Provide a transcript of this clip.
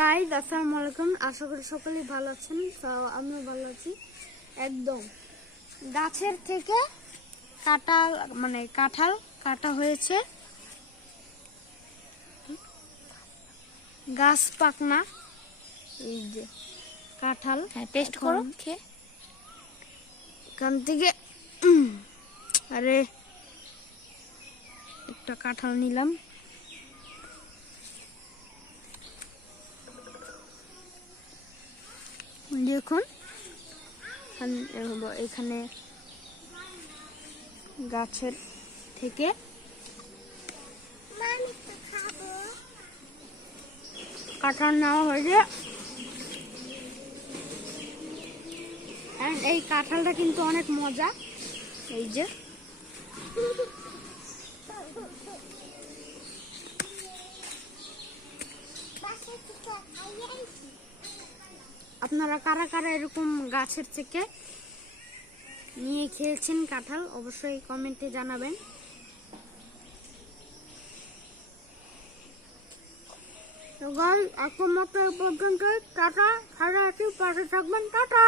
Guys আসসালামু আলাইকুম, আশা করি সকলেই ভালো আছেন। তো আমিও ভালো আছি। একদম গাছের থেকে কাঁঠাল কাটা হয়েছে, গাছ পাকনা। এই যে কাঁঠাল, টেস্ট করো খেয়ে। এখান থেকে আরে একটা কাঁঠাল নিলাম। দেখুন এখানে গাছের থেকে কাঁঠাল নেওয়া হয়েছে। এই কাঁঠালটা কিন্তু অনেক মজা। এই যে আপনারা কারা কারা এরকম গাছের থেকে নিয়ে খেয়েছেন কাঁঠাল, অবশ্যই কমেন্টে জানাবেন। তো গাইস আজকের মতো এই পর্যন্ত। টাটা, ভালো আছি, পাশে থাকবেন। টাটা।